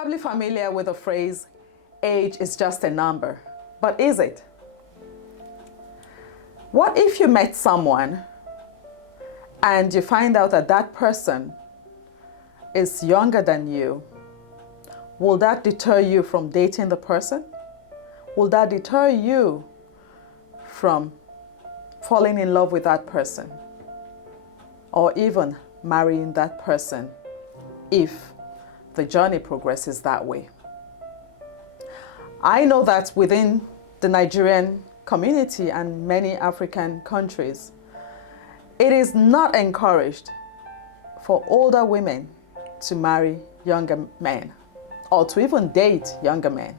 probably familiar with the phrase, age is just a number, but is it? What if you met someone and you find out that that person is younger than you? Will that deter you from dating the person? Will that deter you from falling in love with that person? Or even marrying that person if the journey progresses that way? I know that within the Nigerian community and many African countries, it is not encouraged for older women to marry younger men or to even date younger men.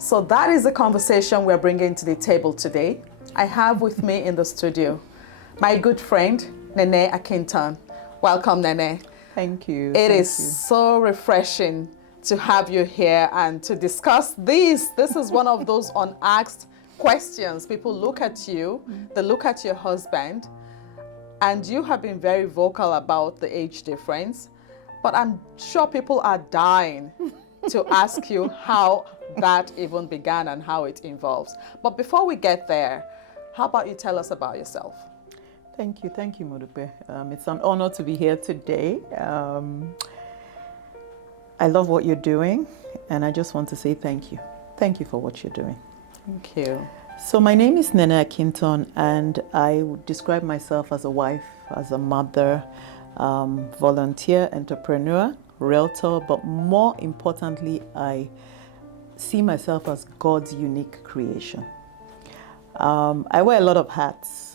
So that is the conversation we're bringing to the table today. I have with me in the studio my good friend, Nene Akintan. Welcome, Nene. Thank you. It is so refreshing to have you here and to discuss this. This is one of those unasked questions. People look at you, they look at your husband, and you have been very vocal about the age difference. But I'm sure people are dying to ask you how that even began and how it involves. But before we get there, how about you tell us about yourself? Thank you, Modupe. It's an honor to be here today. I love what you're doing, and I just want to say thank you. Thank you for what you're doing. Thank you. So my name is Nene Akintan, and I would describe myself as a wife, as a mother, volunteer, entrepreneur, realtor, but more importantly, I see myself as God's unique creation. I wear a lot of hats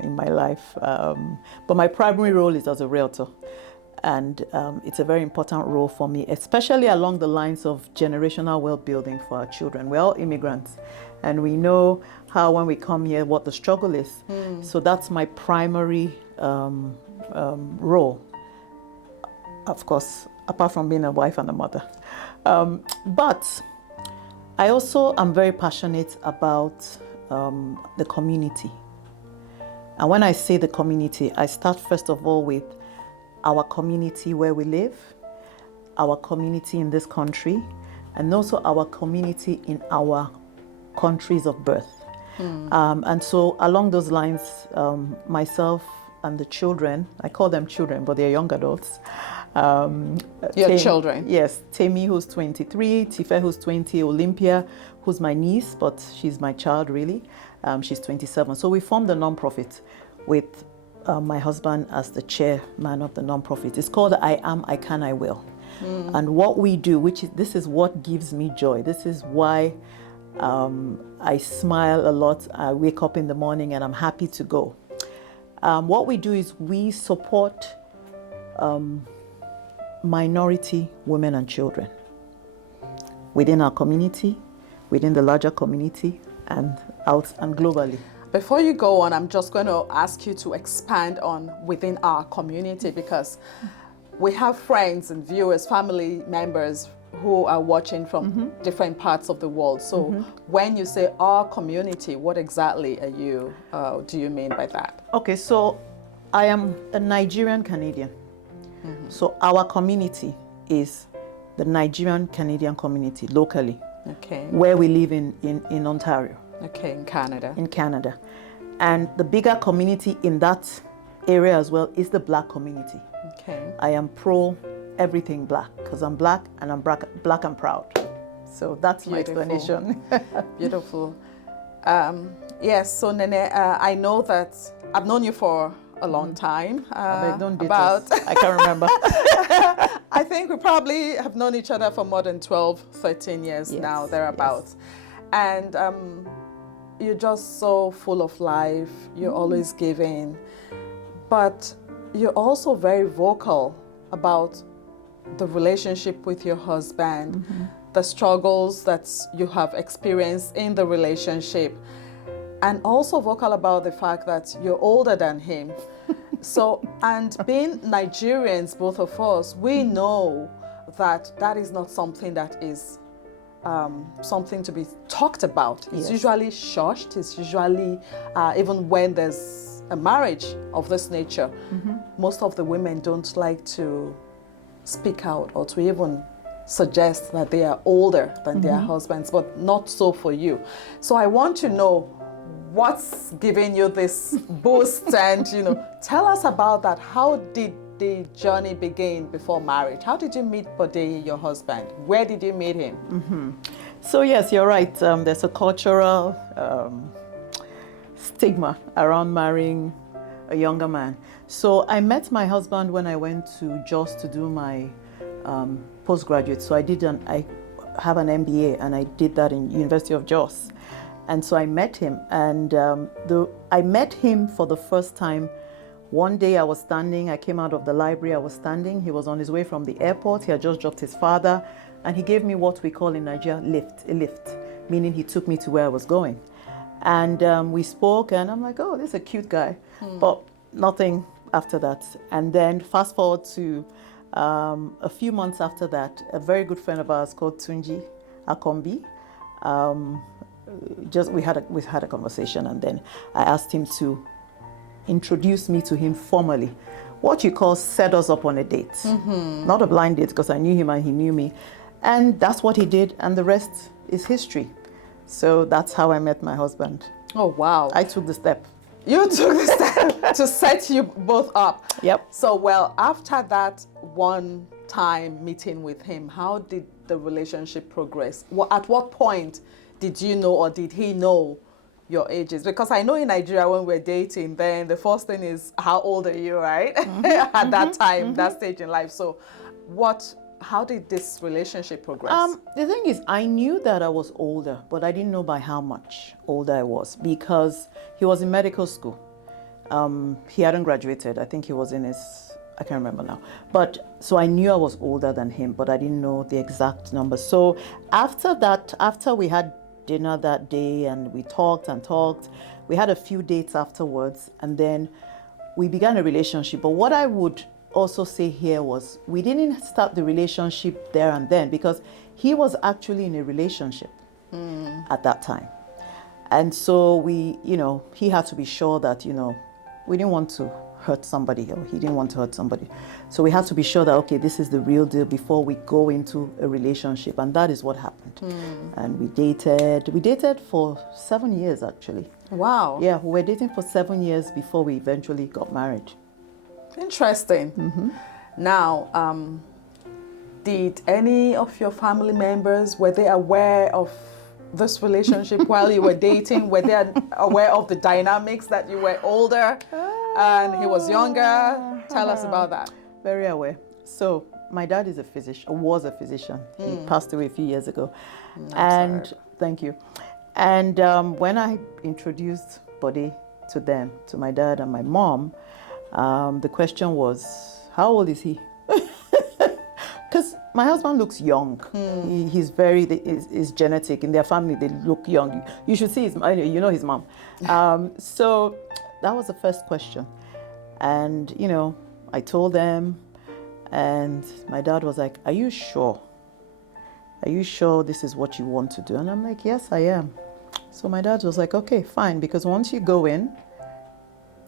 in my life, but my primary role is as a realtor. And it's a very important role for me, especially along the lines of generational wealth building for our children. We're all immigrants, and we know how when we come here, what the struggle is. So that's my primary role, of course, apart from being a wife and a mother. But I also am very passionate about the community. And when I say the community, I start first of all with our community where we live, our community in this country, and also our community in our countries of birth. And so along those lines, myself and the children, I call them children, but they're young adults. Your children? Yes, Temi, who's 23, Tife, who's 20, Olympia, who's my niece, but she's my child really. She's 27. So we formed a nonprofit with my husband as the chairman of the nonprofit. It's called I Am, I Can, I Will. And what we do, this is what gives me joy. This is why I smile a lot. I wake up in the morning and I'm happy to go. What we do is we support minority women and children within our community, within the larger community, and out and globally. Before you go on, I'm just going to ask you to expand on within our community, because we have friends and viewers, family members who are watching from different parts of the world. So when you say our community, what exactly do you mean by that? Okay, so I am a Nigerian Canadian. So our community is the Nigerian Canadian community locally, where we live in Ontario. Okay, in Canada. In Canada. And the bigger community in that area as well is the Black community. Okay. I am pro everything Black, because I'm Black and I'm black and proud. So that's my explanation. Beautiful. Yes, so Nene, I know that I've known you for a long time. Don't date us. I can't remember. I think we probably have known each other for more than 12, 13 years now, thereabouts. Yes. And you're just so full of life. You're always giving. But you're also very vocal about the relationship with your husband, the struggles that you have experienced in the relationship, and also vocal about the fact that you're older than him. So, and being Nigerians, both of us, we know that that is not something that is something to be talked about. It's usually shushed. It's usually, even when there's a marriage of this nature, most of the women don't like to speak out or to even suggest that they are older than their husbands, but not so for you. So I want to know what's giving you this boost, and tell us about that. How did the journey begin before marriage? How did you meet Bode, your husband? Where did you meet him? So yes, you're right. There's a cultural stigma around marrying a younger man. So I met my husband when I went to Jos to do my postgraduate. So I have an MBA, and I did that in University of Jos. And so I met him, and I met him for the first time. One day I came out of the library, I was standing. He was on his way from the airport. He had just dropped his father, and he gave me what we call in Nigeria a lift, meaning he took me to where I was going. And we spoke, and I'm like, oh, this is a cute guy, but nothing after that. And then fast forward to a few months after that, a very good friend of ours called Tunji Akombi, we had a conversation, and then I asked him to introduce me to him formally, what you call set us up on a date. Not a blind date, because I knew him and he knew me, and that's what he did, and the rest is history. So that's how I met my husband. Oh wow. I took the step. You took the step to set you both up. Yep. So well, after that one time meeting with him, how did the relationship progress? At what point did you know, or did he know your ages? Because I know in Nigeria, when we're dating, then the first thing is, how old are you, right? At that time, that stage in life. So how did this relationship progress? The thing is, I knew that I was older, but I didn't know by how much older I was, because he was in medical school. He hadn't graduated. I think he was I can't remember now. But so I knew I was older than him, but I didn't know the exact number. So after we had dinner that day, and we talked, we had a few dates afterwards, and then we began a relationship. But what I would also say here was, we didn't start the relationship there and then, because he was actually in a relationship at that time. And so he had to be sure that, we didn't want to hurt somebody, or he didn't want to hurt somebody. So we had to be sure that, okay, this is the real deal before we go into a relationship. And that is what happened. And we dated for 7 years, actually. Wow. Yeah, we were dating for 7 years before we eventually got married. Interesting. Now, did any of your family members, were they aware of this relationship while you were dating? Were they aware of the dynamics, that you were older and he was younger? Tell us about that. Very aware. So my dad was a physician. He passed away a few years ago. Thank you. And when I introduced Bode to them, to my dad and my mom, the question was, how old is he? Because my husband looks young. He's is genetic. In their family, they look young. You should see his mom. So that was the first question. And, I told them, and my dad was like, are you sure? Are you sure this is what you want to do? And I'm like, yes, I am. So my dad was like, okay, fine. Because once you go in,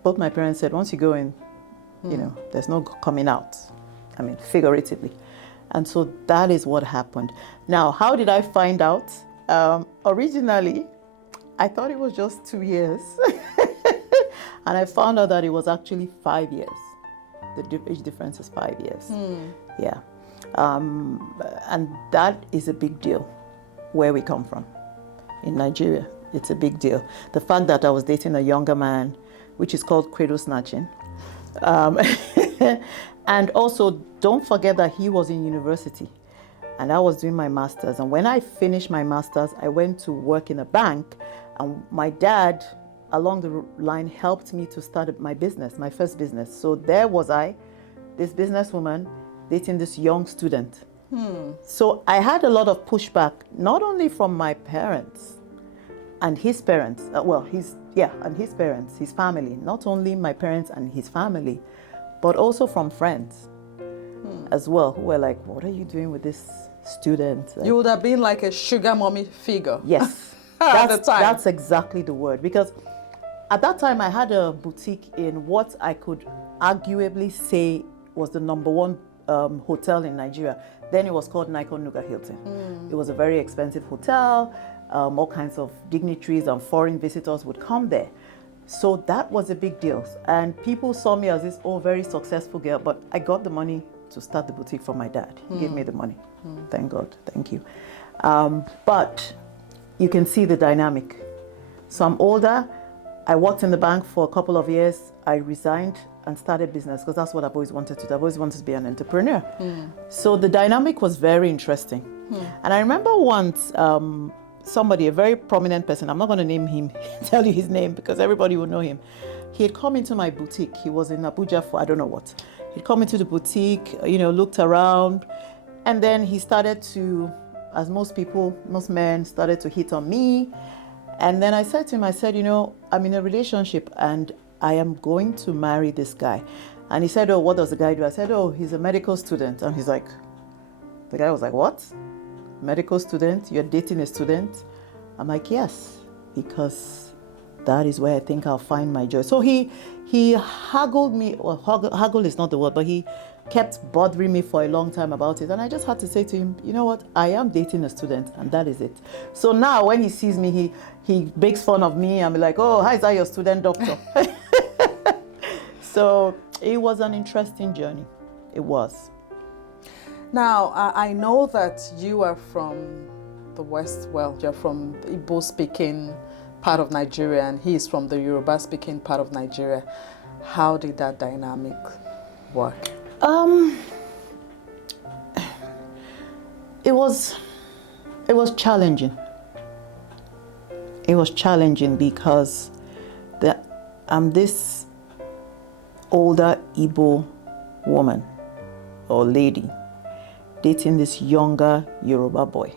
both my parents said, once you go in, there's no coming out. I mean, figuratively. And so that is what happened. Now, how did I find out? Originally, I thought it was just 2 years. And I found out that it was actually 5 years. The age difference is 5 years. Yeah. And that is a big deal where we come from. In Nigeria, it's a big deal. The fact that I was dating a younger man, which is called cradle snatching. And also, don't forget that he was in university and I was doing my master's. And when I finished my master's, I went to work in a bank, and my dad, along the line, helped me to start my business, my first business. So there was I, this businesswoman, dating this young student. So I had a lot of pushback, not only from my parents and his parents, and his parents, his family, not only my parents and his family, but also from friends as well, who were like, what are you doing with this student? You would have been like a sugar mommy figure. Yes, at the time. That's exactly the word. Because at that time, I had a boutique in what I could arguably say was the #1 hotel in Nigeria. Then it was called Nikon Nuga Hilton. It was a very expensive hotel. All kinds of dignitaries and foreign visitors would come there. So that was a big deal. And people saw me as this very successful girl, but I got the money to start the boutique from my dad. He gave me the money. Thank God. Thank you. But you can see the dynamic. So I'm older. I worked in the bank for a couple of years. I resigned and started business because that's what I've always wanted to do. I've always wanted to be an entrepreneur. So the dynamic was very interesting. And I remember once somebody, a very prominent person, I'm not going to name him, tell you his name because everybody will know him. He had come into my boutique. He was in Abuja for I don't know what. He'd come into the boutique, looked around, and then he started to, as most men started to hit on me. And then I said to him, I'm in a relationship and I am going to marry this guy. And he said, oh, what does the guy do? I said, oh, he's a medical student. And the guy was like, what? Medical student? You're dating a student? I'm like, yes, because that is where I think I'll find my joy. So he haggled me, well, haggle is not the word, but he kept bothering me for a long time about it. And I just had to say to him, you know what, I am dating a student and that is it. So now when he sees me, he makes fun of me. I'm like, oh, how is that your student doctor? So it was an interesting journey. It was. Now, I know that you are from the West, you're from the Igbo-speaking part of Nigeria and he is from the Yoruba-speaking part of Nigeria. How did that dynamic work? It was challenging. It was challenging because I'm this older Igbo woman or lady dating this younger Yoruba boy.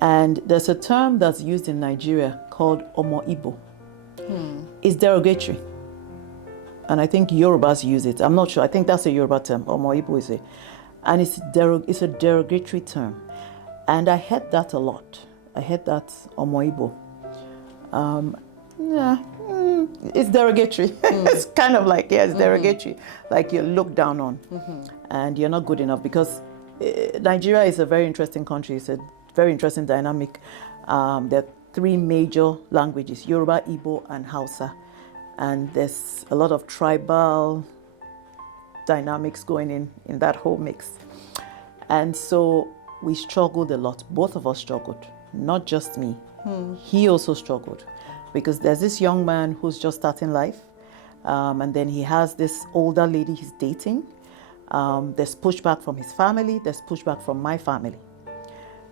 And there's a term that's used in Nigeria called Omo Igbo. It's derogatory. And I think Yorubas use it. I'm not sure. I think that's a Yoruba term. Omo Igbo is it. And it's a derogatory term. And I heard that a lot. I heard that Omo Igbo. It's derogatory. It's kind of like, it's derogatory. Like you're looked down on. And you're not good enough because Nigeria is a very interesting country. It's a very interesting dynamic. There are three major languages, Yoruba, Igbo, and Hausa. And there's a lot of tribal dynamics going in that whole mix. And so we struggled a lot. Both of us struggled, not just me. He also struggled because there's this young man who's just starting life. And then he has this older lady he's dating. There's pushback from his family. There's pushback from my family.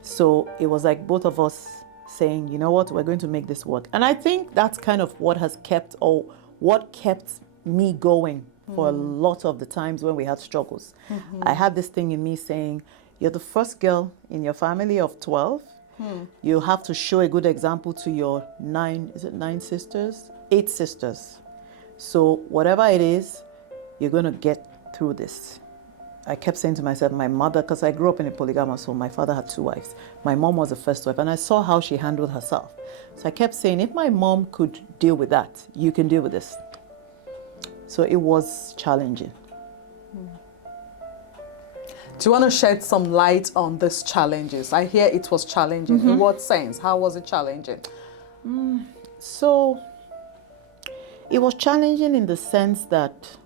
So it was like both of us saying, you know what, we're going to make this work. And I think that's kind of what kept me going for a lot of the times when we had struggles. I had this thing in me saying, you're the first girl in your family of 12. You have to show a good example to your 8 sisters. So whatever it is, you're going to get through this. I kept saying to myself, my mother, because I grew up in a polygamous home, my father had 2 wives. My mom was the first wife, and I saw how she handled herself. So I kept saying, if my mom could deal with that, you can deal with this. So it was challenging. Do you want to shed some light on these challenges? I hear it was challenging. In what sense? How was it challenging? So it was challenging in the sense that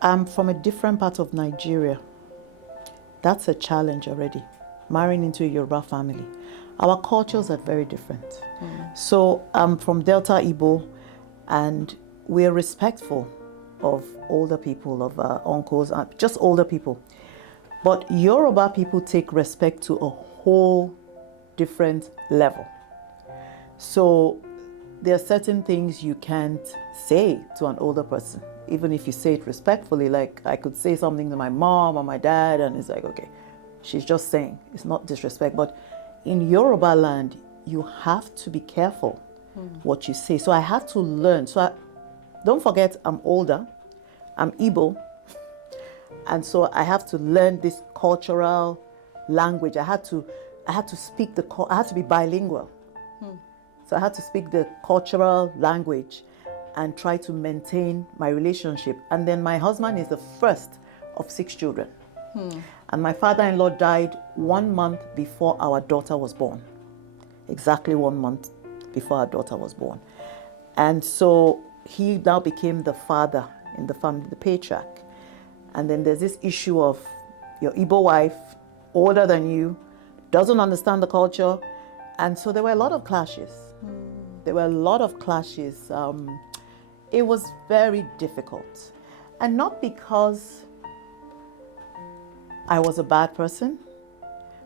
I'm from a different part of Nigeria. That's a challenge already, marrying into a Yoruba family. Our cultures are very different. So I'm from Delta Igbo, and we're respectful of older people, of our uncles, just older people. But Yoruba people take respect to a whole different level. So there are certain things you can't say to an older person, even if you say it respectfully. Like I could say something to my mom or my dad, and it's like, okay, she's just saying, it's not disrespect. But in Yoruba land, you have to be careful what you say. So I had to learn. Don't forget, I'm older, I'm Igbo, and so I have to learn this cultural language. I had to speak I had to be bilingual. So I had to speak the cultural language and try to maintain my relationship. And then my husband is the first of 6 children. And my father-in-law died 1 month before our daughter was born. Exactly 1 month before our daughter was born. And so he now became the father in the family, the patriarch. And then there's this issue of your Igbo wife, older than you, doesn't understand the culture. And so there were a lot of clashes. There were a lot of clashes. It was very difficult. And not because I was a bad person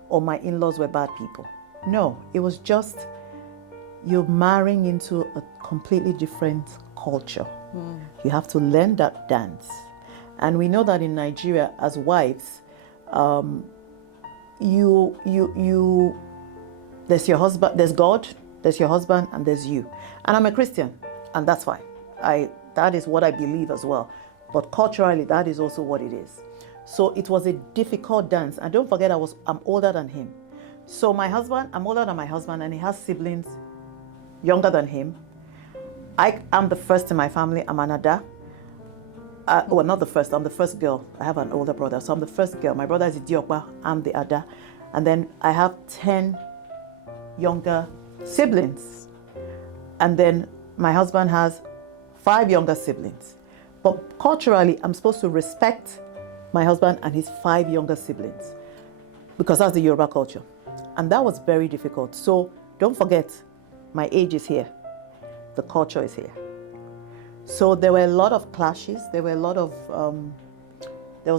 or my in-laws were bad people. No, it was just you're marrying into a completely different culture. You have to learn that dance. And we know that in Nigeria, as wives, there's your husband, there's God, there's your husband, and there's you. And I'm a Christian, and that's fine. That is what I believe as well. But culturally, that is also what it is. So it was a difficult dance. And don't forget, I'm older than him. So my husband, I'm older than my husband, and he has siblings younger than him. I'm the first in my family. I'm an Ada. Well, not the first. I'm the first girl. I have an older brother, so I'm the first girl. My brother is Idiokwa. I'm the Ada. And then I have 10 younger siblings. And then my husband has 5 younger siblings. But culturally, I'm supposed to respect my husband and his 5 younger siblings because that's the Yoruba culture. And that was very difficult. So don't forget, my age is here. The culture is here. So there were a lot of clashes. There was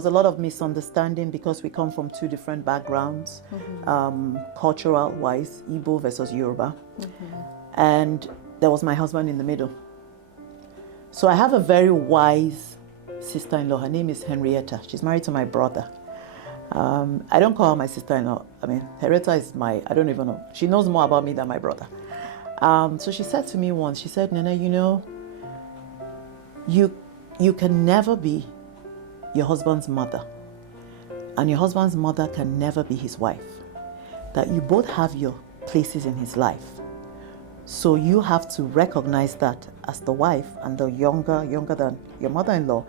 a lot of misunderstanding because we come from 2 different backgrounds, cultural-wise, Igbo versus Yoruba. And there was my husband in the middle. So I have a very wise sister-in-law. Her name is Henrietta. She's married to my brother. I don't call her my sister-in-law. I mean, Henrietta is I don't even know. She knows more about me than my brother. So she said to me once, she said, Nene, you know, you can never be your husband's mother, and your husband's mother can never be his wife. That you both have your places in his life. So you have to recognize that as the wife and the younger than your mother-in-law,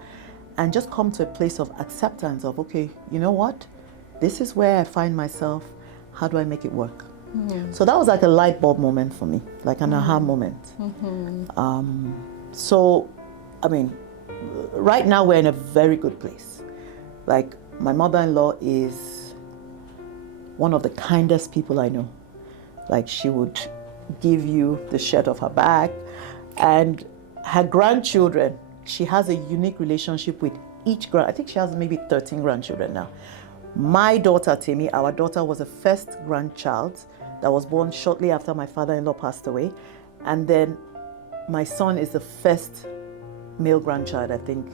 and just come to a place of acceptance of, okay, you know what? This is where I find myself. How do I make it work? So that was like a light bulb moment for me, like an aha moment. So, I mean, right now we're in a very good place. Like, my mother-in-law is one of the kindest people I know. Like, she would give you the shirt off her back. And her grandchildren, she has a unique relationship with each I think she has maybe 13 grandchildren now. My daughter, Temi, our daughter was the first grandchild that was born shortly after my father-in-law passed away. And then my son is the first male grandchild, I think.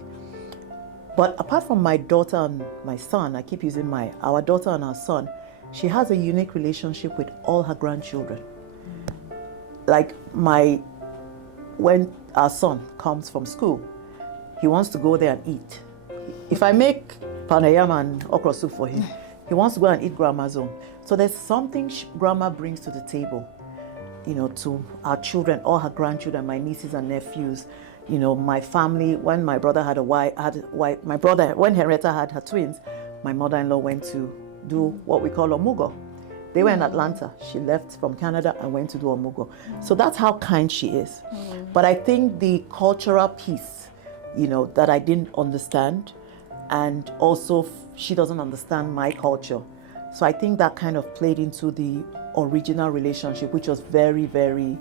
But apart from my daughter and my son, I keep using our daughter and our son, she has a unique relationship with all her grandchildren. Like when our son comes from school, he wants to go there and eat. If I make panayam and okra soup for him, he wants to go and eat grandma's own. So there's something grandma brings to the table, you know, to our children, all her grandchildren, my nieces and nephews, you know, my family. When my brother when Henrietta had her twins, my mother-in-law went to do what we call omugo. They were in Atlanta. She left from Canada and went to do omugo. So that's how kind she is. But I think the cultural piece, you know, that I didn't understand, and also she doesn't understand my culture. So I think that kind of played into the original relationship, which was very, very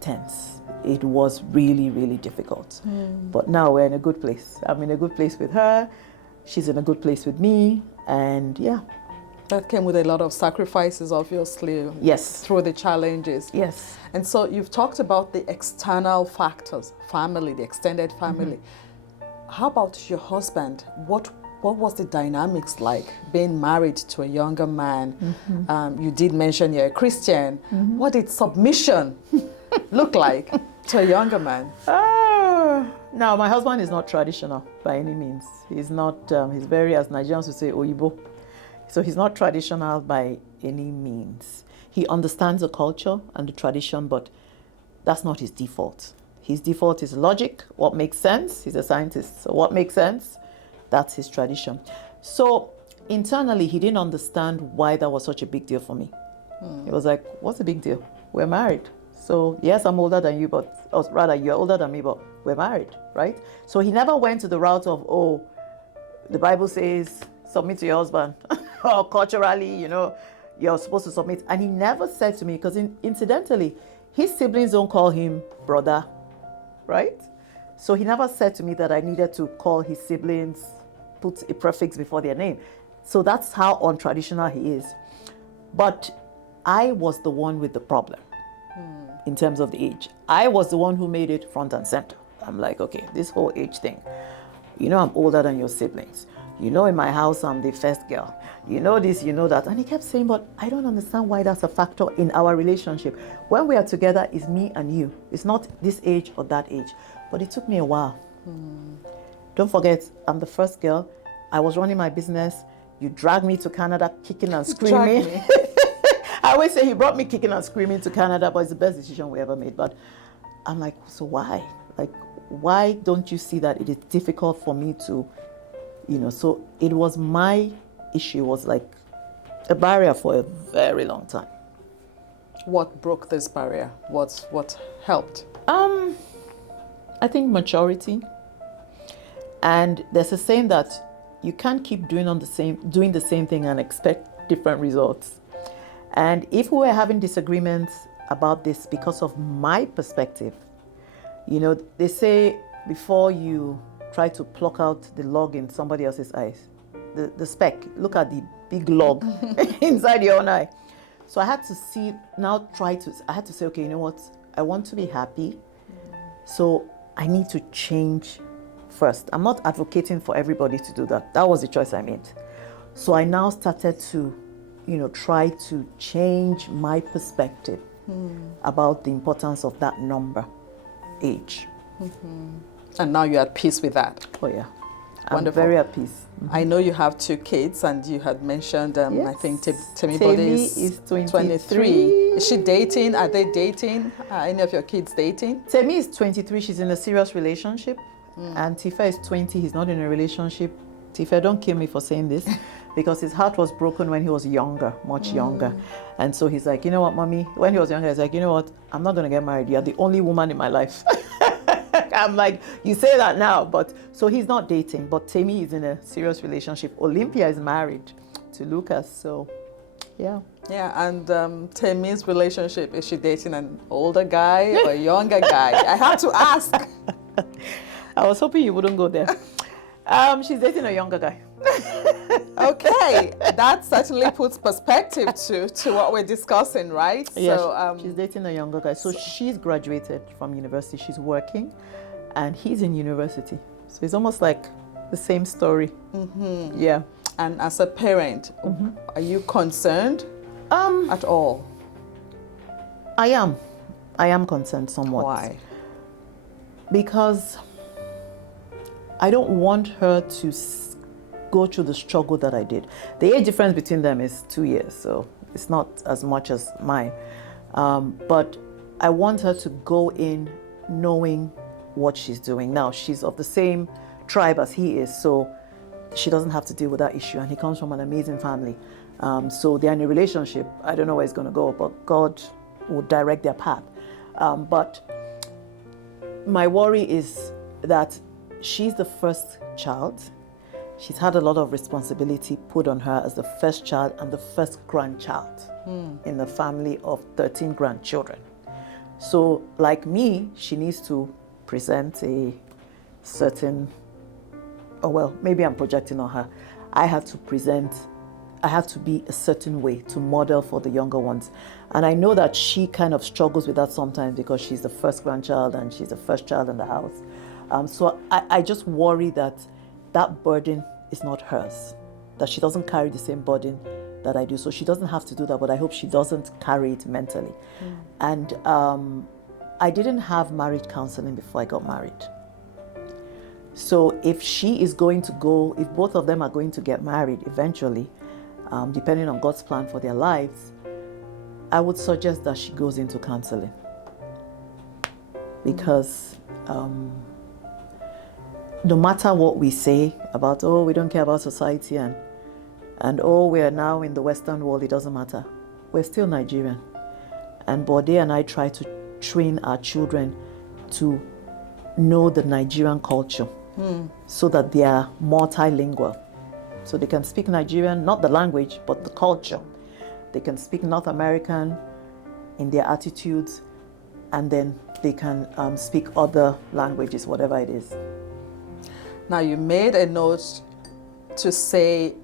tense. It was really, really difficult. But now we're in a good place. I'm in a good place with her. She's in a good place with me. And yeah. That came with a lot of sacrifices, obviously. Yes. Through the challenges. Yes. And so you've talked about the external factors, family, the extended family. How about your husband? What was the dynamics like being married to a younger man? You did mention you're a Christian. What did submission look like to a younger man? No, my husband is not traditional by any means. He's not, he's very, as Nigerians would say, Oyibo. So he's not traditional by any means. He understands the culture and the tradition, but that's not his default. His default is logic, what makes sense. He's a scientist, so what makes sense, that's his tradition. So internally, he didn't understand why that was such a big deal for me. He was like, what's the big deal? We're married. So yes, I'm older than you, or rather you're older than me, but we're married, right? So he never went to the route of, oh, the Bible says submit to your husband, or culturally, you're supposed to submit. And he never said to me, because incidentally, his siblings don't call him brother, right? So he never said to me that I needed to call his siblings, put a prefix before their name. So that's how untraditional he is. But I was the one with the problem in terms of the age. I was the one who made it front and center. I'm like, okay, this whole age thing. I'm older than your siblings. In my house, I'm the first girl. You know this, you know that. And he kept saying, but I don't understand why that's a factor in our relationship. When we are together, it's me and you. It's not this age or that age. But it took me a while. Don't forget, I'm the first girl. I was running my business. You dragged me to Canada kicking and screaming. I always say he brought me kicking and screaming to Canada, but it's the best decision we ever made. But I'm like, so why? Like, why don't you see that it is difficult for me to, so it was my issue, was like a barrier for a very long time. What broke this barrier? What helped? I think maturity. And there's a saying that you can't keep doing the same thing and expect different results. And if we were having disagreements about this because of my perspective, they say before you try to pluck out the log in somebody else's eyes, the speck, look at the big log inside your own eye. So I had to say, okay, you know what? I want to be happy. So I need to change first. I'm not advocating for everybody to do that. That was the choice I made. So I now started to, try to change my perspective about the importance of that number, age. And now you're at peace with that. Oh yeah, Wonderful. I'm very at peace. I know you have 2 kids, and you had mentioned, yes. I think Temi is 23. Is she dating? Are they dating? Are any of your kids dating? Temi is 23. She's in a serious relationship. And Tifa is 20. He's not in a relationship. Tifa, don't kill me for saying this, because his heart was broken when he was younger, much younger. And so he's like, you know what, mommy? When he was younger, he's like, you know what? I'm not going to get married. You're the only woman in my life. I'm like, you say that now, but so he's not dating, but Temi is in a serious relationship. Olympia is married to Lucas, so yeah. Yeah, and Temi's relationship, is she dating an older guy or a younger guy? I had to ask. I was hoping you wouldn't go there. She's dating a younger guy. Okay, that certainly puts perspective to what we're discussing, right? Yeah, so, she's dating a younger guy. So she's graduated from university. She's working, and he's in university. So it's almost like the same story. Yeah. And as a parent, are you concerned at all? I am concerned somewhat. Why? Because I don't want her to go through the struggle that I did. The age difference between them is 2 years, so it's not as much as mine. But I want her to go in knowing what she's doing. Now, she's of the same tribe as he is, so she doesn't have to deal with that issue. And he comes from an amazing family. So they're in a relationship. I don't know where it's going to go, but God will direct their path. But my worry is that she's the first child. She's had a lot of responsibility put on her as the first child and the first grandchild in the family of 13 grandchildren. So like me, she needs to present a certain, maybe I'm projecting on her. I have to be a certain way to model for the younger ones. And I know that she kind of struggles with that sometimes because she's the first grandchild and she's the first child in the house. So I just worry that burden is not hers, that she doesn't carry the same burden that I do. So she doesn't have to do that, but I hope she doesn't carry it mentally. And I didn't have marriage counseling before I got married. So if if both of them are going to get married eventually, depending on God's plan for their lives, I would suggest that she goes into counseling. Because no matter what we say about, oh, we don't care about society and oh, we are now in the Western world, it doesn't matter. We're still Nigerian. And Bode and I try to train our children to know the Nigerian culture so that they are multilingual. So they can speak Nigerian, not the language, but the culture. They can speak North American in their attitudes, and then they can speak other languages, whatever it is. Now, you made a note to say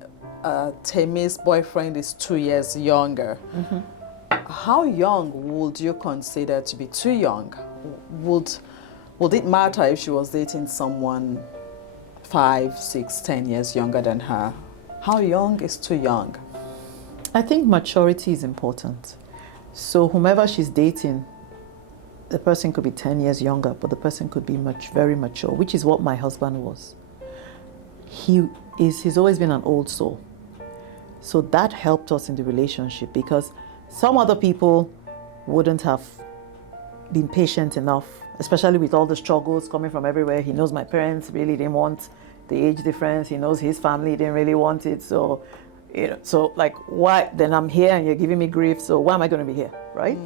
Temi's boyfriend is 2 years younger. Mm-hmm. How young would you consider to be too young? Would it matter if she was dating someone 5, 6, 10 years younger than her? How young is too young? I think maturity is important. So whomever she's dating, the person could be 10 years younger, but the person could be very mature, which is what my husband was. He's always been an old soul. So that helped us in the relationship, because some other people wouldn't have been patient enough, especially with all the struggles coming from everywhere. He knows my parents really didn't want the age difference. He knows his family didn't really want it. So, so like, why? Then I'm here and you're giving me grief. So why am I going to be here, right?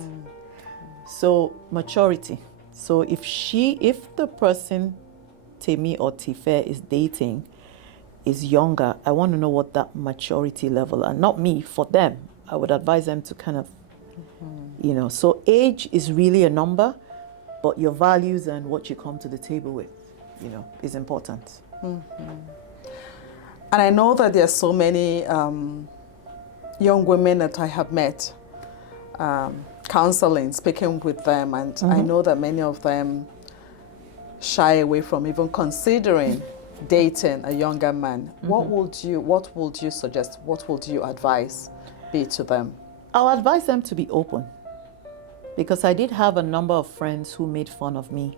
So maturity. So if the person, Temi or Tife, is dating is younger, I want to know what that maturity level, and not me, for them. I would advise them to kind of, so age is really a number, but your values and what you come to the table with, is important. Mm-hmm. And I know that there are so many young women that I have met, counseling, speaking with them, and I know that many of them shy away from even considering dating a younger man. What would you suggest? What would you advise be to them? I'll advise them to be open, because I did have a number of friends who made fun of me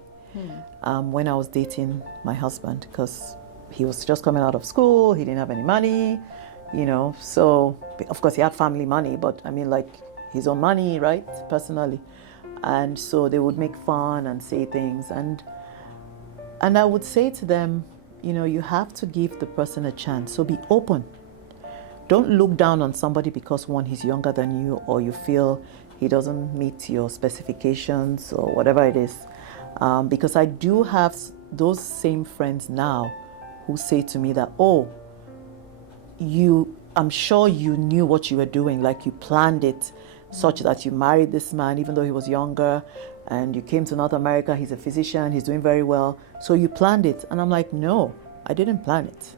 when I was dating my husband, because he was just coming out of school, he didn't have any money, so of course he had family money, but I mean, like, his own money, right, personally. And so they would make fun and say things, and I would say to them, you have to give the person a chance. So be open. Don't look down on somebody because, one, he's younger than you, or you feel he doesn't meet your specifications or whatever it is. Because I do have those same friends now who say to me that, I'm sure you knew what you were doing, like you planned it such that you married this man even though he was younger, and you came to North America, he's a physician, he's doing very well, so you planned it. And I'm like, no, I didn't plan it.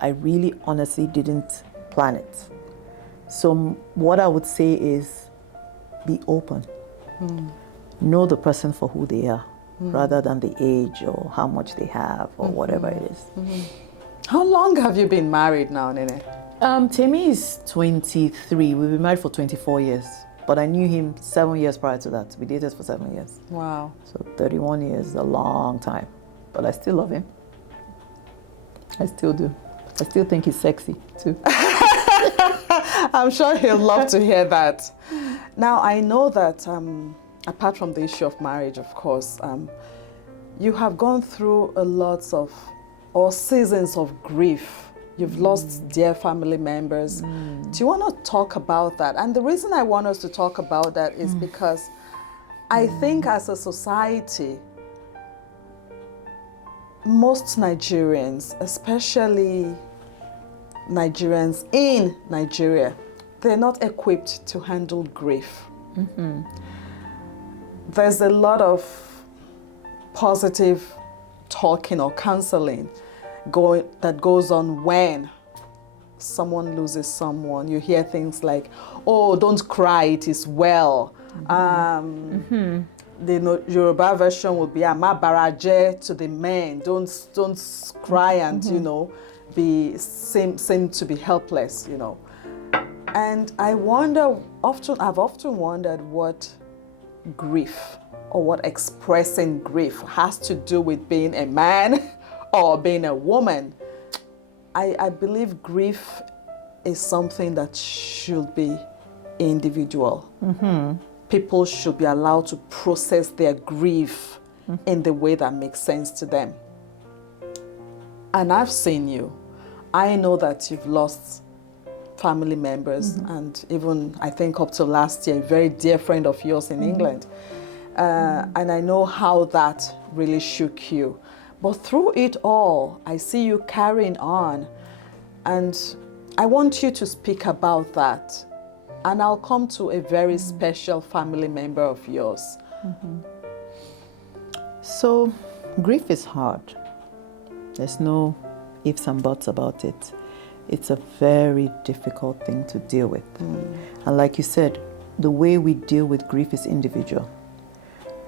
I really honestly didn't plan it. So what I would say is be open. Know the person for who they are, rather than the age or how much they have or whatever it is. How long have you been married now, Nene? Temi is 23. We've been married for 24 years. But I knew him 7 years prior to that. We dated for 7 years. Wow. So 31 years is a long time. But I still love him. I still do. I still think he's sexy, too. I'm sure he'll love to hear that. Now, I know that apart from the issue of marriage, of course, you have gone through a lot of, or seasons of grief. You've lost dear family members. Do you want to talk about that? And the reason I want us to talk about that is because I think as a society, most Nigerians, especially Nigerians in Nigeria, they're not equipped to handle grief. There's a lot of positive talking or counseling that goes on when someone loses someone. You hear things like, "Oh, don't cry, it is well." The Yoruba version would be "Ama baraje" to the men. Don't cry and seem to be helpless. And I've often wondered what grief or what expressing grief has to do with being a man or being a woman. I believe grief is something that should be individual. People should be allowed to process their grief in the way that makes sense to them. and I've seen you. I know that you've lost family members, and even I think up to last year, a very dear friend of yours in England. And I know how that really shook you. But through it all, I see you carrying on. And I want you to speak about that. And I'll come to a very special family member of yours. So, grief is hard. There's no ifs and buts about it. It's a very difficult thing to deal with. And like you said, the way we deal with grief is individual.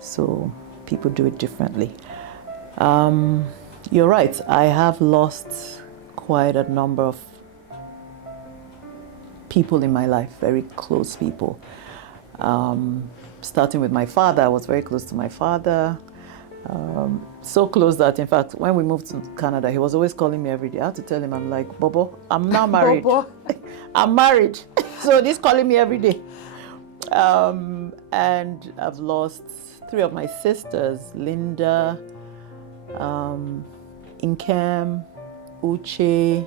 So people do it differently. You're right, I have lost quite a number of people in my life, very close people. Starting with my father, I was very close to my father. So close that, in fact, when we moved to Canada, he was always calling me every day. I had to tell him, I'm like, Bobo, I'm now married. Bobo. I'm married. So he's calling me every day. And I've lost 3 of my sisters, Linda, Inkem, Uche.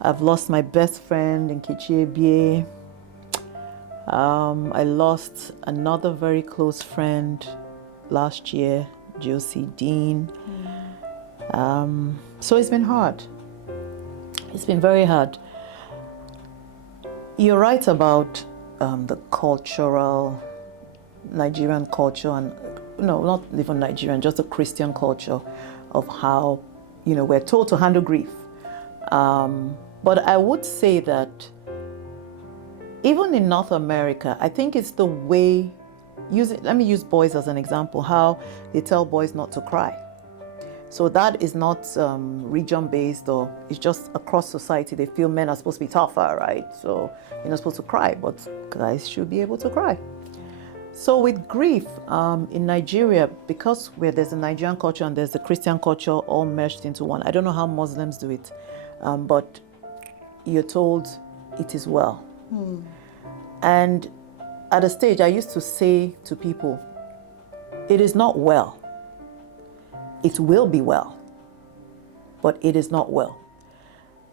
I've lost my best friend, Nkechi Ebie. I lost another very close friend last year, Josie Dean. So it's been hard. It's been very hard. You're right about the cultural, Nigerian culture, and no, not even Nigerian, just the Christian culture of how, we're told to handle grief. But I would say that even in North America, I think it's the way, let me use boys as an example, how they tell boys not to cry. So that is not region-based, or it's just across society. They feel men are supposed to be tougher, right? So you're not supposed to cry, but guys should be able to cry. So with grief, in Nigeria, because there's a Nigerian culture and there's a Christian culture all meshed into one, I don't know how Muslims do it, but you're told it is well. And at a stage, I used to say to people, it is not well. It will be well, but it is not well.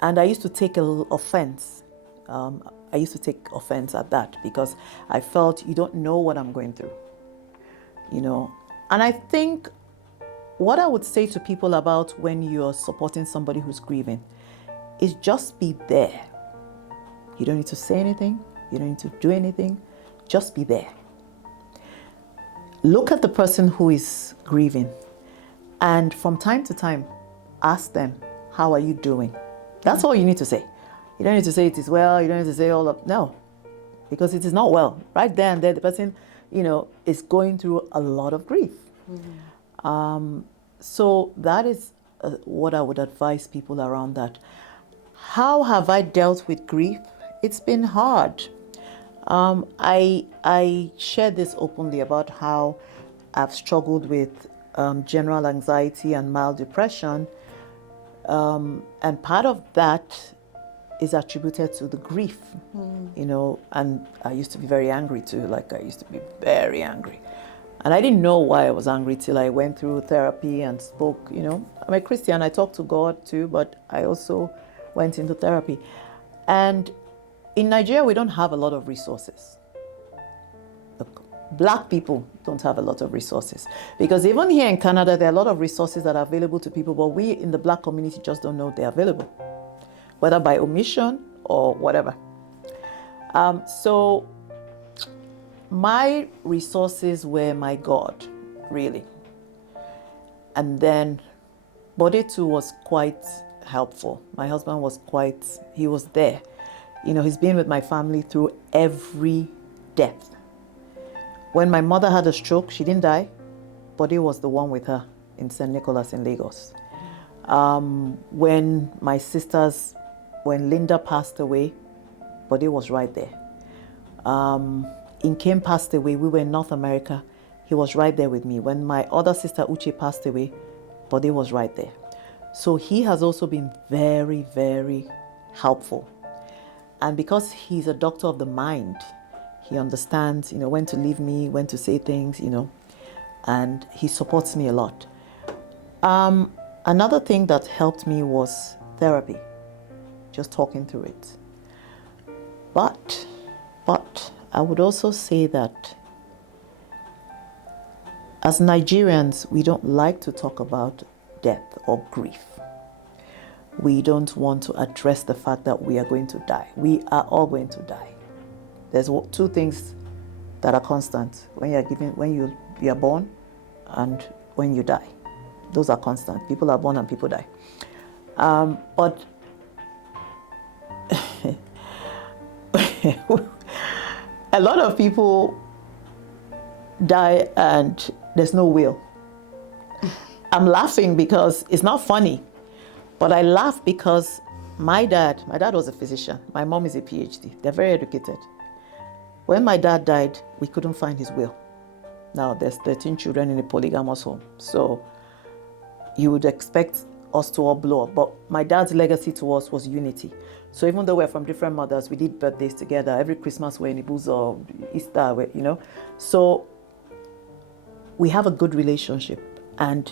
And I used to take a little offense. I used to take offense at that because I felt you don't know what I'm going through, And I think what I would say to people about when you're supporting somebody who's grieving is just be there. You don't need to say anything. You don't need to do anything. Just be there. Look at the person who is grieving, and from time to time, ask them, how are you doing? That's all you need to say. You don't need to say it is well. You don't need to say no, because it is not well. Right there and there, the person, is going through a lot of grief. So that is what I would advise people around that. How have I dealt with grief? It's been hard. I shared this openly about how I've struggled with general anxiety and mild depression. And part of that is attributed to the grief, and I used to be very angry too. I used to be very angry. And I didn't know why I was angry till I went through therapy and spoke, I'm a Christian, I talk to God too, but I also went into therapy. And in Nigeria, we don't have a lot of resources. Black people don't have a lot of resources, because even here in Canada, there are a lot of resources that are available to people, but we in the Black community just don't know they're available, whether by omission or whatever. So my resources were my God, really. And then Bode too was quite helpful. My husband was he was there. He's been with my family through every death. When my mother had a stroke, she didn't die. Bode was the one with her in St. Nicholas in Lagos. When Linda passed away, Bode was right there. Inkem passed away, we were in North America. He was right there with me. When my other sister Uche passed away, Bode was right there. So he has also been very, very helpful. And because he's a doctor of the mind, he understands, when to leave me, when to say things, and he supports me a lot. Another thing that helped me was therapy, just talking through it. But I would also say that as Nigerians, we don't like to talk about death or grief. We don't want to address the fact that we are going to die. We are all going to die. There's two things that are constant when you are born and when you die. Those are constant. People are born and people die. But a lot of people die and there's no will. I'm laughing because it's not funny, but I laugh because my dad was a physician. My mom is a PhD. They're very educated. When my dad died, we couldn't find his will. Now there's 13 children in a polygamous home. So you would expect us to all blow up. But my dad's legacy to us was unity. So even though we're from different mothers, we did birthdays together. Every Christmas we're in Ibuzo, Easter, So we have a good relationship. And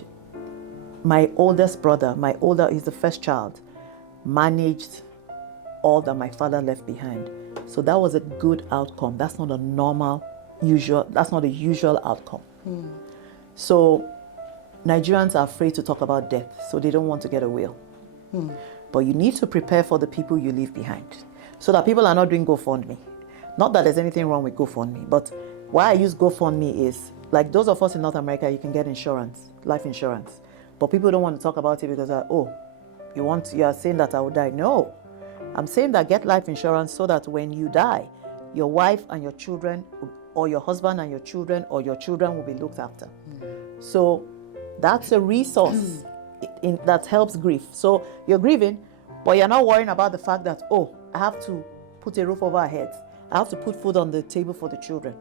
my oldest brother, he's the first child, managed all that my father left behind. So that was a good outcome. That's not a usual outcome. So Nigerians are afraid to talk about death, so they don't want to get a will. But you need to prepare for the people you leave behind, so that people are not doing GoFundMe. Not that there's anything wrong with GoFundMe, but why I use GoFundMe is, like those of us in North America, you can get insurance, life insurance. But people don't want to talk about it because, you are saying that I will die. No, I'm saying that get life insurance so that when you die, your wife and your children, or your husband and your children, or your children will be looked after. So that's a resource that helps grief. So you're grieving, but you're not worrying about the fact that, I have to put a roof over our heads. I have to put food on the table for the children.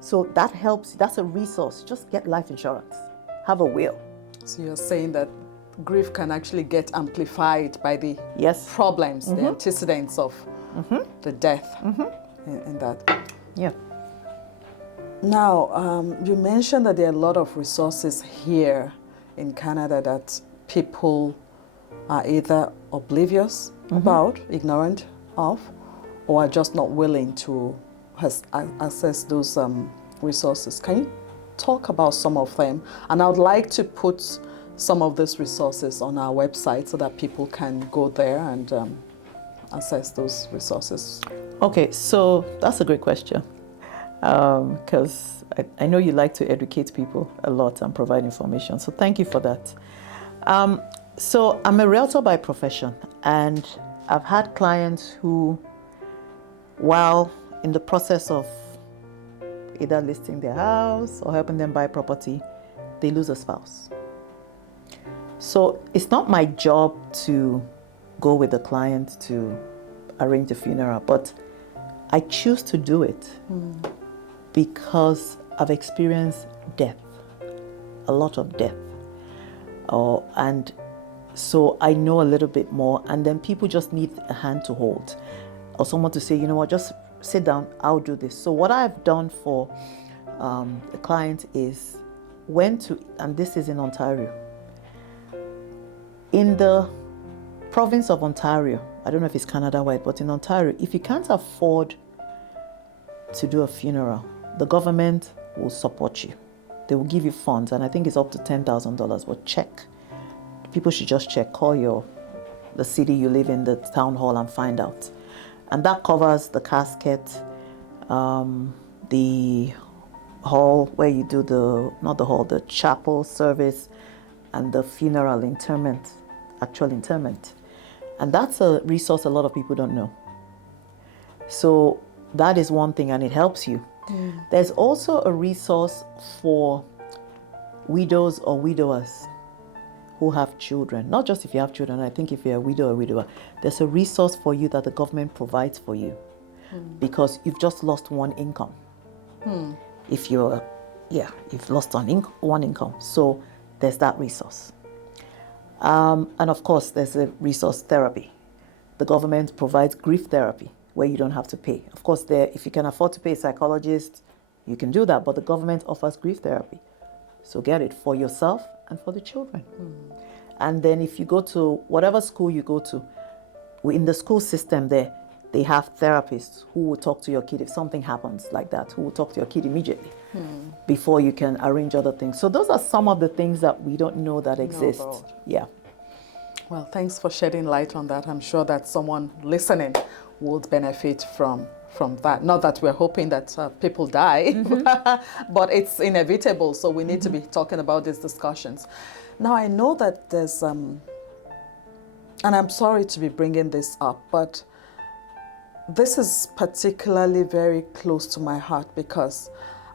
So that helps. That's a resource. Just get life insurance. Have a will. So you're saying that grief can actually get amplified by the problems, the antecedents of the death in that. Yeah. Now, you mentioned that there are a lot of resources here in Canada that people are either oblivious about, ignorant of, or are just not willing to access those resources. Can you talk about some of them? And I would like to put some of these resources on our website so that people can go there and access those resources. Okay, so that's a great question, because I know you like to educate people a lot and provide information, so thank you for that. So I'm a realtor by profession, and I've had clients who, while in the process of either listing their house or helping them buy property, they lose a spouse. So it's not my job to go with the client to arrange a funeral, but I choose to do it because I've experienced death, a lot of death. And so I know a little bit more, and then people just need a hand to hold or someone to say, you know what, just sit down, I'll do this. So what I've done for the client is and this is in Ontario. In the province of Ontario, I don't know if it's Canada-wide, but in Ontario, if you can't afford to do a funeral, the government will support you. They will give you funds, and I think it's up to $10,000, but check. People should just check, call the city you live in, the town hall, and find out. And that covers the casket, the hall where you do the chapel service, and the funeral actual interment. And that's a resource a lot of people don't know. So that is one thing, and it helps you. There's also a resource for widows or widowers who have children. Not just if you have children, I think if you're a widow or widower, there's a resource for you that the government provides for you because you've just lost one income. If you've lost one income. So there's that resource. And of course, there's a resource therapy. The government provides grief therapy where you don't have to pay. Of course, if you can afford to pay a psychologist, you can do that, but the government offers grief therapy. So get it for yourself and for the children. And then if you go to whatever school you go to, in the school system there, they have therapists who will talk to your kid if something happens like that, who will talk to your kid immediately before you can arrange other things. So those are some of the things that we don't know that exist. Yeah. Well, thanks for shedding light on that. I'm sure that someone listening would benefit from that. Not that we're hoping that people die, but it's inevitable. So we need to be talking about these discussions. Now, I know that there's, and I'm sorry to be bringing this up, but this is particularly very close to my heart because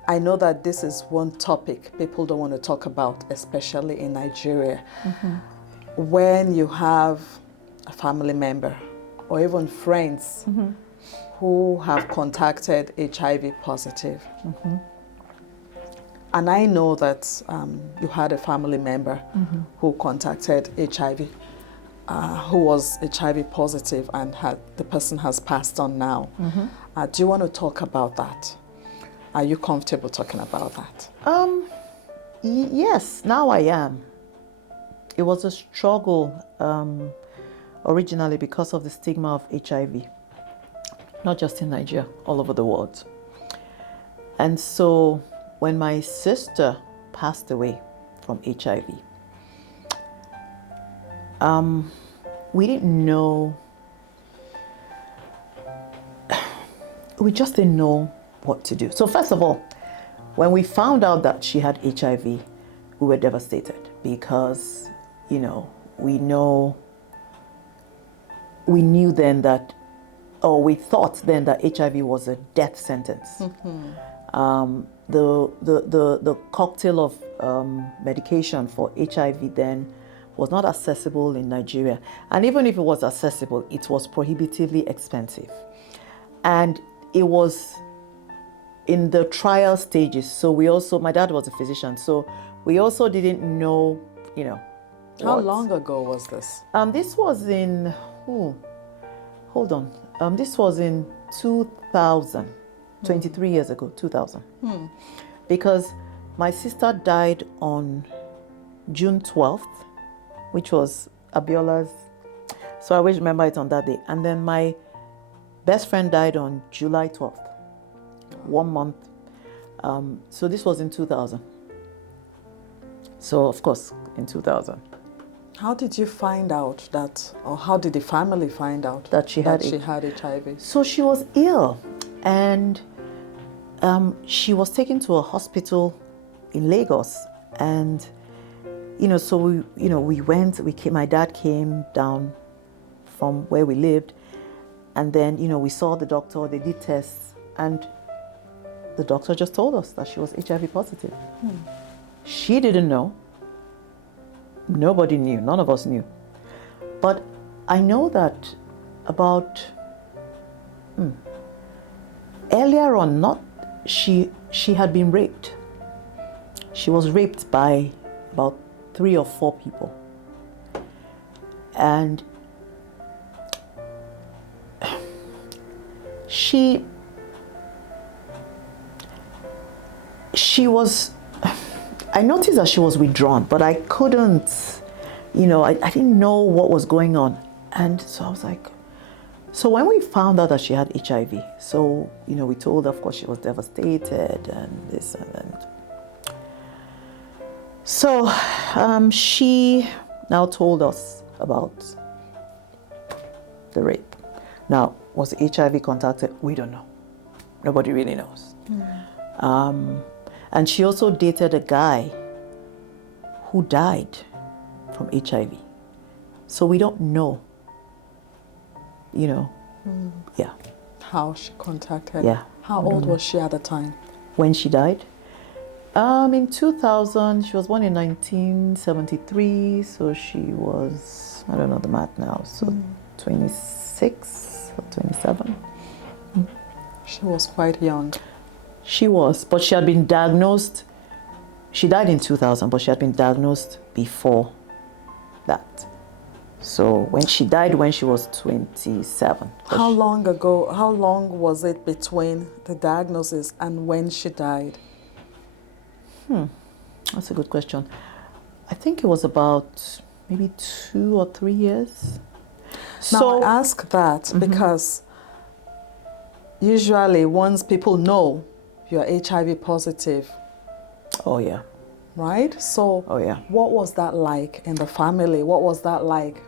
I know that this is one topic people don't want to talk about, especially in Nigeria. When you have a family member or even friends who have contacted HIV positive. And I know that you had a family member who contacted HIV, who was HIV positive, and the person has passed on now. Do you want to talk about that? Are you comfortable talking about that? Yes, now I am. It was a struggle originally because of the stigma of HIV, not just in Nigeria, all over the world. And so when my sister passed away from HIV, we didn't know, we just didn't know what to do. So first of all, when we found out that she had HIV, we were devastated because, we knew then that, we thought then that HIV was a death sentence. The cocktail of medication for HIV then was not accessible in Nigeria. And even if it was accessible, it was prohibitively expensive. And it was in the trial stages. So my dad was a physician, so we also didn't know, How long ago was this? This was in, this was in 2000, 23 years ago, 2000. Because my sister died on June 12th, which was Abiola's, so I always remember it on that day. And then my best friend died on July 12th, 1 month. So this was in 2000. So of course, in 2000. How did you find out that, or how did the family find out that she had HIV? So she was ill, and she was taken to a hospital in Lagos, and so we went. My dad came down from where we lived, and then we saw the doctor. They did tests, and the doctor just told us that she was HIV positive. She didn't know. Nobody knew. None of us knew. But I know that about earlier on, she had been raped. She was raped by about 3 or 4 people. And she was, I noticed that she was withdrawn, but I couldn't, I didn't know what was going on. And so I was like, so when we found out that she had HIV, so, we told her, of course, she was devastated and this and that. So she now told us about the rape. Now, was HIV contacted? We don't know. Nobody really knows. And she also dated a guy who died from HIV. So we don't know, yeah. How she contacted? Yeah. How old was she at the time? When she died? In 2000, she was born in 1973, so she was, I don't know the math now, so 26 or 27. She was quite young. She was, but she had been diagnosed, she died in 2000, but she had been diagnosed before that. So when she died when she was 27. How long was it between the diagnosis and when she died? That's a good question. I think it was about maybe 2 or 3 years. Now I ask that because usually once people know you're HIV positive, oh yeah, right? So oh yeah, what was that like in the family? What was that like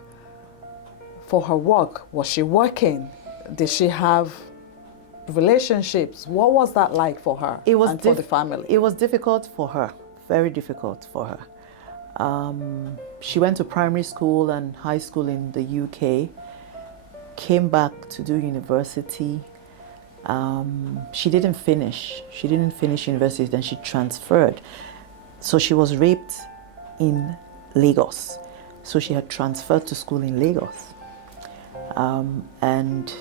for her work? Was she working? Did she have relationships? What was that like for her and for the family? It was difficult for her, very difficult for her. She went to primary school and high school in the UK, came back to do university. She didn't finish university, then she transferred. So she was raped in Lagos. So she had transferred to school in Lagos. And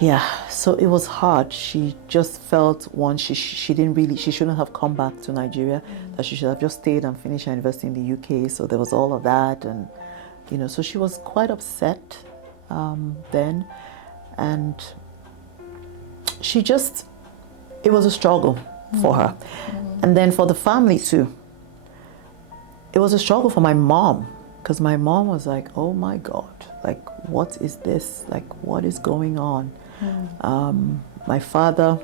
yeah, so it was hard. She just felt she shouldn't have come back to Nigeria, that she should have just stayed and finished her university in the UK. So there was all of that, and so she was quite upset then, and it was a struggle for her. And then for the family too, it was a struggle for my mom, because my mom was like, oh my God, like, what is this? Like, what is going on? My father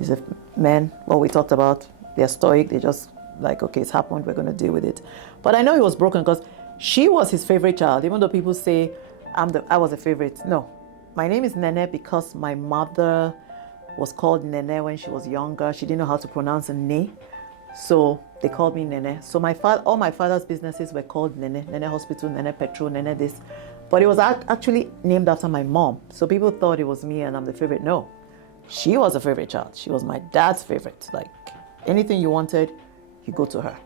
is a man, what we talked about, they're stoic, they just like, okay, it's happened, we're going to deal with it. But I know he was broken because she was his favorite child, even though people say I was a favorite. No, my name is Nene because my mother was called Nene when she was younger. She didn't know how to pronounce a ne, so they called me Nene. So all my father's businesses were called Nene. Nene Hospital, Nene Petrol, Nene this. But it was actually named after my mom. So people thought it was me and I'm the favorite. No, she was a favorite child. She was my dad's favorite. Like, anything you wanted, you go to her.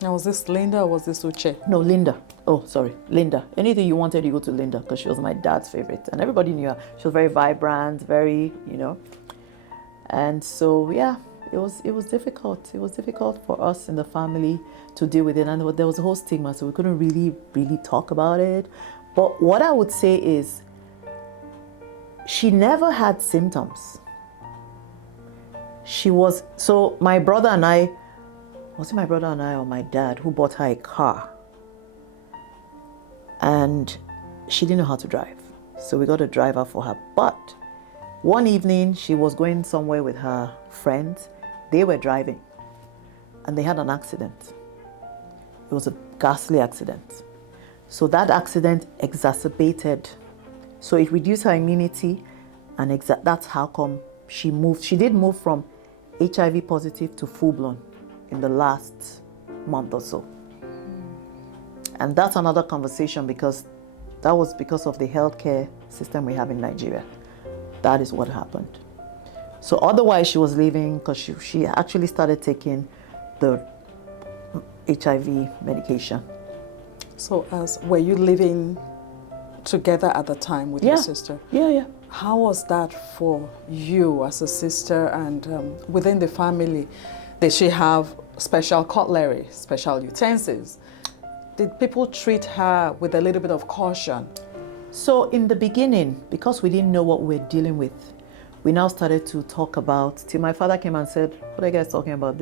Now, was this Linda or was this Uche? No, Linda. Oh, sorry, Linda. Anything you wanted, you go to Linda, because she was my dad's favorite. And everybody knew her. She was very vibrant, very, And so, yeah, it was difficult. It was difficult for us in the family to deal with it. And there was a whole stigma, so we couldn't really talk about it. But what I would say is, she never had symptoms. So my brother and I, was it my brother and I or my dad who bought her a car? And she didn't know how to drive. So we got a driver for her. But one evening, she was going somewhere with her friends. They were driving and they had an accident. It was a ghastly accident. So that accident exacerbated. So it reduced her immunity, and that's how come she moved. She did move from HIV positive to full-blown in the last month or so. And that's another conversation, because that was because of the healthcare system we have in Nigeria. That is what happened. So otherwise she was leaving because she actually started taking the HIV medication. So were you living together at the time with your sister? Yeah. How was that for you as a sister, and within the family? Did she have special cutlery, special utensils? Did people treat her with a little bit of caution? So in the beginning, because we didn't know what we were dealing with, we now started to talk about, till my father came and said, what are you guys talking about?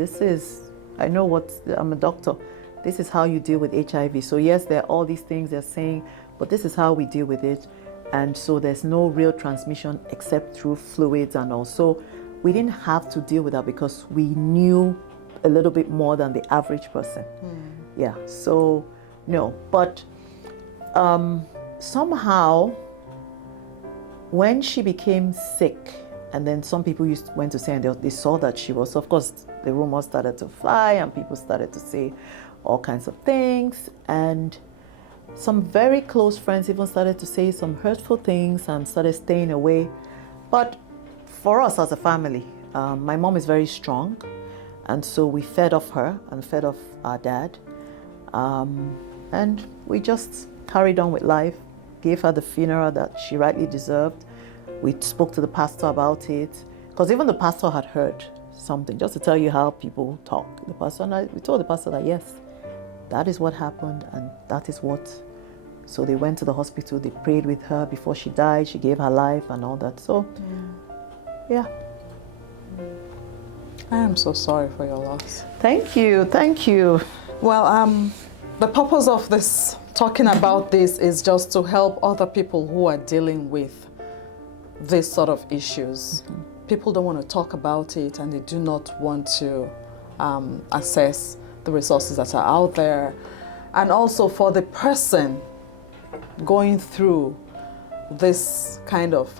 I'm a doctor. This is how you deal with HIV. So yes, there are all these things they're saying, but this is how we deal with it. And so there's no real transmission except through fluids and all. So we didn't have to deal with that because we knew a little bit more than the average person. Yeah, so no. But somehow, when she became sick, and then some people went to say, and they saw that she was, of course, the rumors started to fly and people started to say all kinds of things. And some very close friends even started to say some hurtful things and started staying away. But for us as a family, my mom is very strong. And so we fed off her and fed off our dad. And we just carried on with life, gave her the funeral that she rightly deserved. We spoke to the pastor about it, because even the pastor had heard something, just to tell you how people talk. The pastor and we told the pastor that yes, that is what happened, and that is what. So they went to the hospital, they prayed with her before she died, she gave her life and all that. So, yeah. I am so sorry for your loss. Thank you. Thank you. Well, the purpose of this, talking about this, is just to help other people who are dealing with this sort of issues. People don't want to talk about it, and they do not want to assess the resources that are out there. And also for the person going through this kind of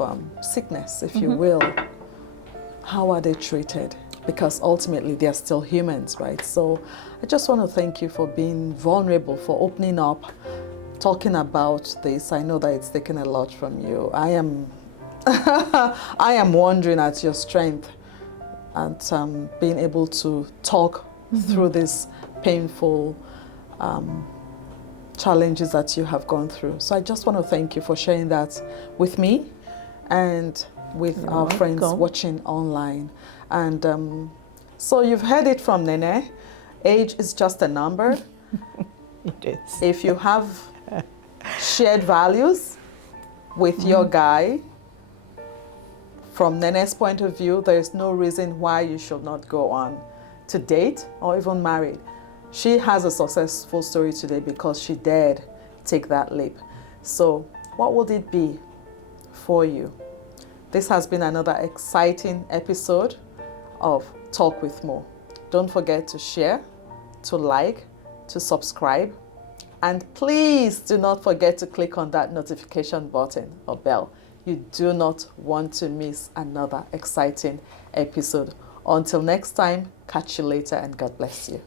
sickness, if you will, how are they treated? Because ultimately they are still humans, right? So I just want to thank you for being vulnerable, for opening up, talking about this. I know that it's taken a lot from you. I am I am wondering at your strength and being able to talk through these painful challenges that you have gone through. So I just want to thank you for sharing that with me and with our friends watching online. And so you've heard it from Nene. Age is just a number. It is. If you have shared values with your guy, from Nene's point of view, there is no reason why you should not go on to date or even marry. She has a successful story today because she dared take that leap. So what would it be for you? This has been another exciting episode of Talk with Mo. Don't forget to share, to like, to subscribe, and please do not forget to click on that notification button or bell. You do not want to miss another exciting episode. Until next time, catch you later, and God bless you.